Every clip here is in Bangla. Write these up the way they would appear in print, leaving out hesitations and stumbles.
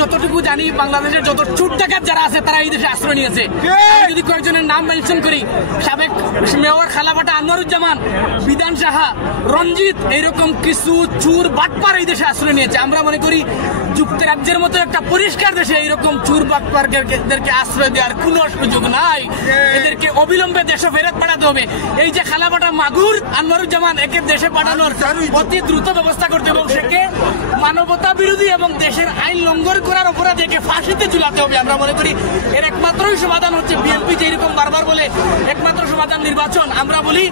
যতটুকু জানি বাংলাদেশের যত চোর ডাকাত যারা আছে তারা এই দেশে আশ্রয় নিয়েছে। যদি কয়েকজনের নাম মেনশন করি, সাবেক মেয়র খালাফাটা আনোয়ারুজ্জামান, বিধান সাহা, রঞ্জিত, এইরকম কিছু চোর বাটপার এই দেশে আশ্রয় নিয়েছে। আমরা মনে করি যুক্তরাজ্যের মতো একটা পরিষ্কার দেশে এইরকম চোর বাটপারদেরকে আশ্রয় দেওয়ার কোনো সুযোগ নাই। এদেরকে অবিলম্বে দেশে ফেরত পাঠাতে হবে। এই যে খালাফাটা মাগুর আনোয়ারুজ্জামান, একে দেশে পাঠানোর অতি দ্রুত ব্যবস্থা করতে এবং সেকে মানবতা বিরোধী এবং দেশের আইন লঙ্ঘন করার অপরাধে একে ফাঁসিতে ঝুলাতে হবে। আমরা মনে করি এর একমাত্রই সমাধান হচ্ছে, বিএনপি যেরকম বারবার বলে একমাত্র সমাধান নির্বাচন, আমরা বলি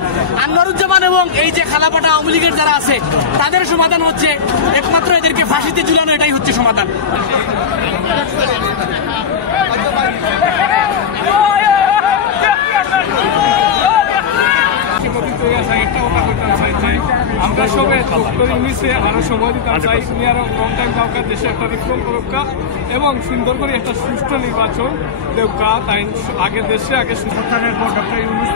আনোয়ারুজ্জামান এবং এই যে খালাফাটা আওয়ামী লীগের যারা আছে তাদের সমাধান হচ্ছে একমাত্র এদেরকে ফাঁসিতে ঝুলানো, এটাই হচ্ছে সমাধান। আমরা সবাই ডক্টর ইউনিসে আরো সময় দিতাম চাই, উনি আরো কম টাইম দরকার, দেশে একটা রিফর্ম করুকা এবং সুন্দর করে একটা সুষ্ঠু নির্বাচন দেউকা। তাই আগে দেশে আগে সরকারের পর ডক্টর ইউনুস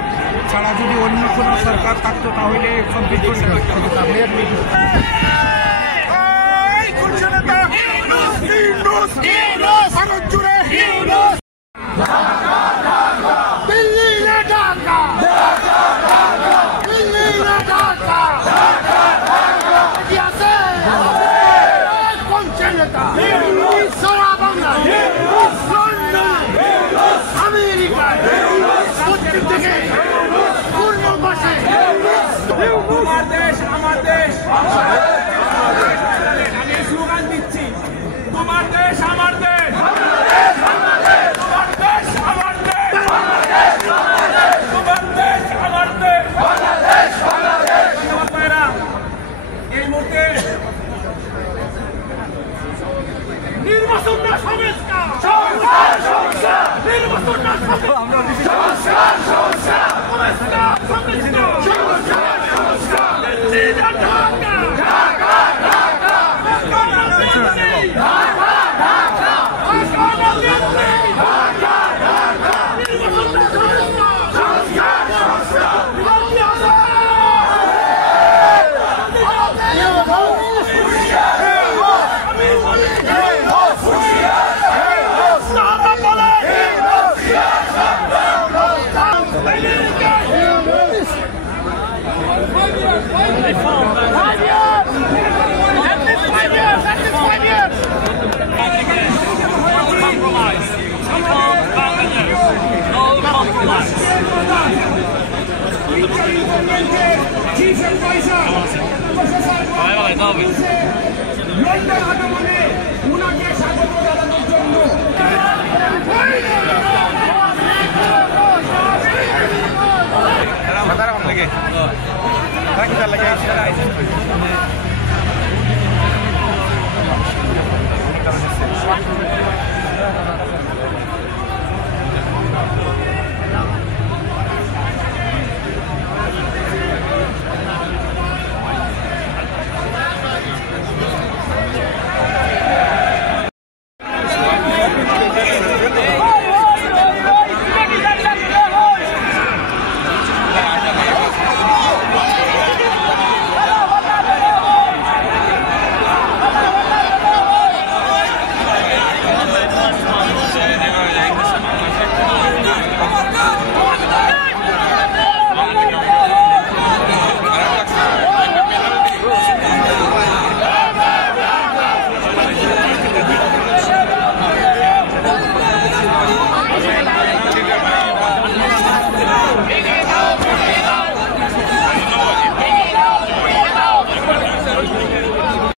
ছাড়া যদি অন্য কোনো সরকার থাকতো তাহলে কমপ্লিট করে তোমার দেশ আমার দেশ, আমি স্লোগান দিচ্ছি, তোমার দেশ আমার দেশ, তোমার দেশ আমার দেশ, তোমার দেশ আমার দেশ। এই মুহূর্তে নির্বাচন না সংস্কার, নির্বাচন না লন্ডন আগমনে উনাকে স্বাগত জানানোর জন্য লাগে